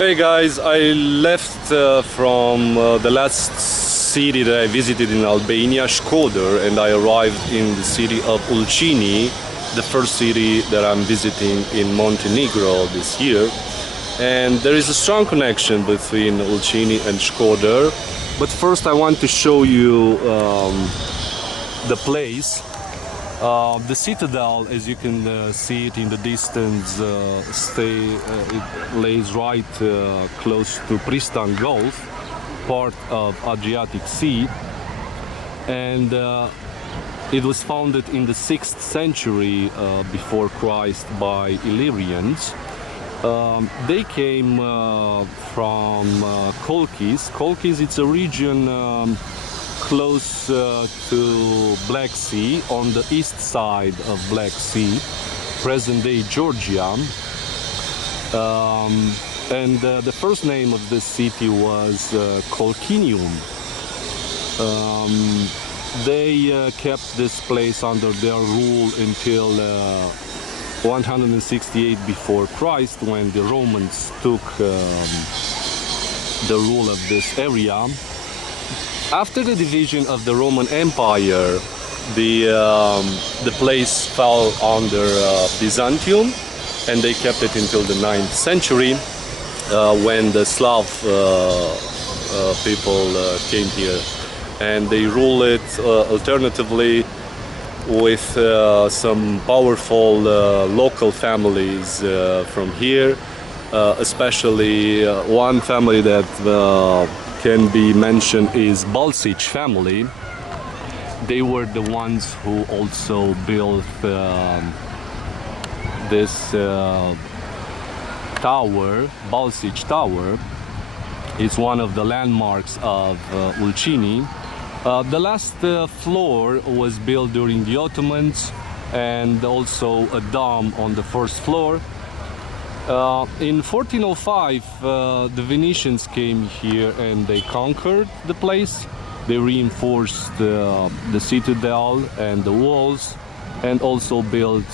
Hey guys, I left from the last city that I visited in Albania, Shkoder, and I arrived in the city of Ulcinj, the first city that I'm visiting in Montenegro this year. And there is a strong connection between Ulcinj and Shkoder. But first I want to show you the place. The citadel, as you can see it in the distance, it lays right close to Pristan Gulf, part of Adriatic Sea, and it was founded in the 6th century before Christ by Illyrians. They came from Kolkis. Kolkis, it's a region close to Black Sea, on the east side of Black Sea, present-day Georgia. And the first name of this city was Kolkinium. They kept this place under their rule until 168 before Christ, when the Romans took the rule of this area. After the division of the Roman Empire, the place fell under Byzantium, and they kept it until the 9th century, when the Slav people came here, and they ruled it alternatively with some powerful local families from here, especially one family that can be mentioned is Ulcinj family. They were the ones who also built this tower, Ulcinj Tower. It's one of the landmarks of Ulcinj. The last floor was built during the Ottomans, and also a dome on the first floor. In 1405, the Venetians came here and they conquered the place. They reinforced the citadel and the walls, and also built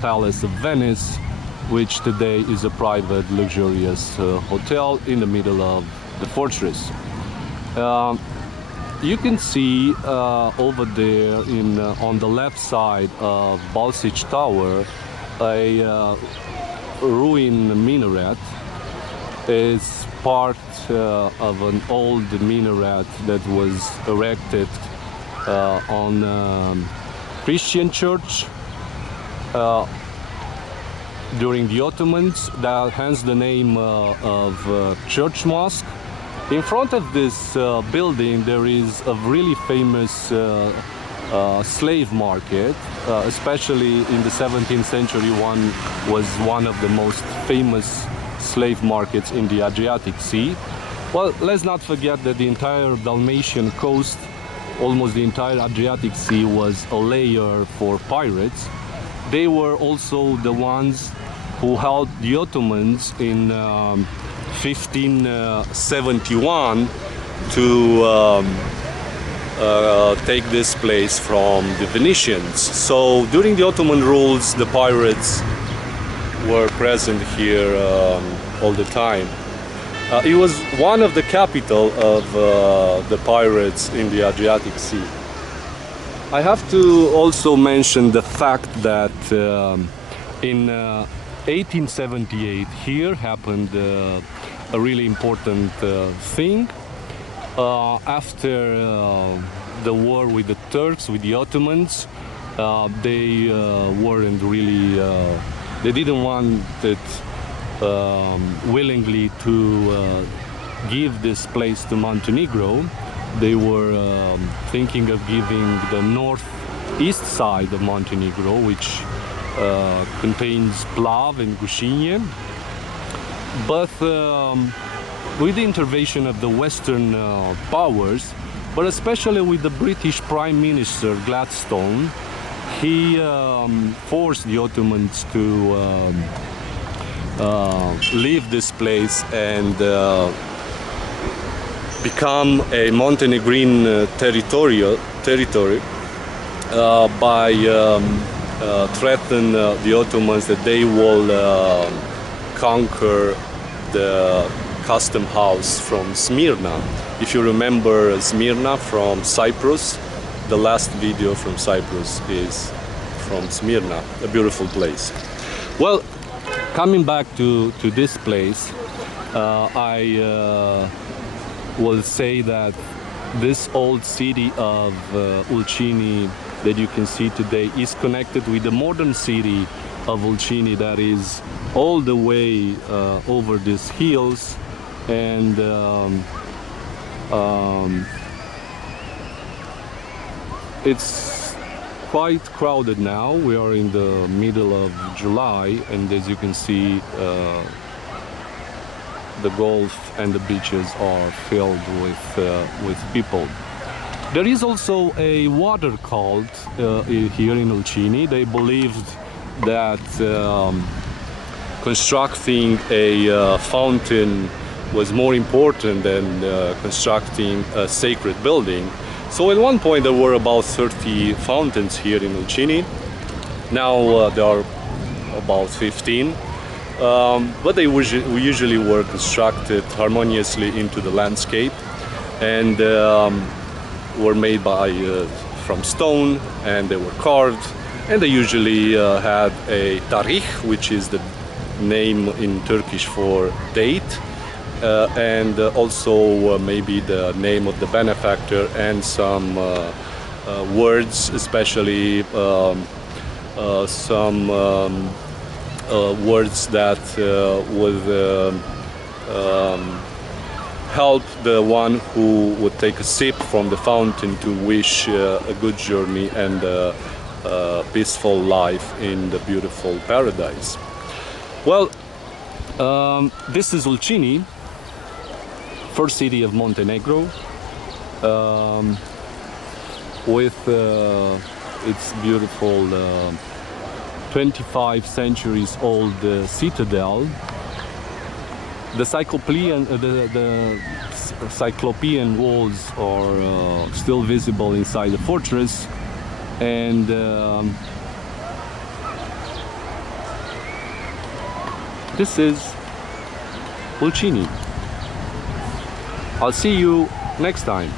Palace of Venice, which today is a private, luxurious hotel in the middle of the fortress. You can see over there on the left side of Ulcinj Tower a ruined minaret. Is part of an old minaret that was erected on Christian church during the Ottomans, that hence the name of church mosque. In front of this building there is a really famous slave market, especially in the 17th century. One was one of the most famous slave markets in the Adriatic Sea. Well, let's not forget that the entire Dalmatian coast, almost the entire Adriatic Sea, was a lair for pirates. They were also the ones who helped the Ottomans in 1571 to take this place from the Venetians. So during the Ottoman rules, the pirates were present here all the time. It was one of the capital of the pirates in the Adriatic Sea. I have to also mention the fact that in 1878 here happened a really important thing. After the war with the Turks, with the Ottomans, they weren't really, they didn't want it willingly to give this place to Montenegro. They were thinking of giving the northeast side of Montenegro, which contains Plav and Gušinje. But with the intervention of the Western powers, but especially with the British Prime Minister Gladstone, he forced the Ottomans to leave this place and become a Montenegrin territory by threatening the Ottomans that they will conquer the custom house from Smyrna. If you remember Smyrna from Cyprus, the last video from Cyprus is from Smyrna, a beautiful place. Well, coming back to this place, I will say that this old city of Ulcinj that you can see today is connected with the modern city of Ulcinj that is all the way over these hills, and it's quite crowded now. We are in the middle of July, and as you can see, the Gulf and the beaches are filled with people. There is also a water cult here in Ulcinj. They believed that constructing a fountain was more important than constructing a sacred building. So at one point there were about 30 fountains here in Ulcinj. Now there are about 15. But they usually were constructed harmoniously into the landscape, and were made from stone, and they were carved, and they usually had a tarih, which is the name in Turkish for date, and also maybe the name of the benefactor, and some words, especially some words that would help the one who would take a sip from the fountain to wish a good journey and a peaceful life in the beautiful paradise. Well, this is Ulcinj, first city of Montenegro, with its beautiful 25 centuries old citadel. The Cyclopean walls are still visible inside the fortress, and this is Ulcinj. I'll see you next time.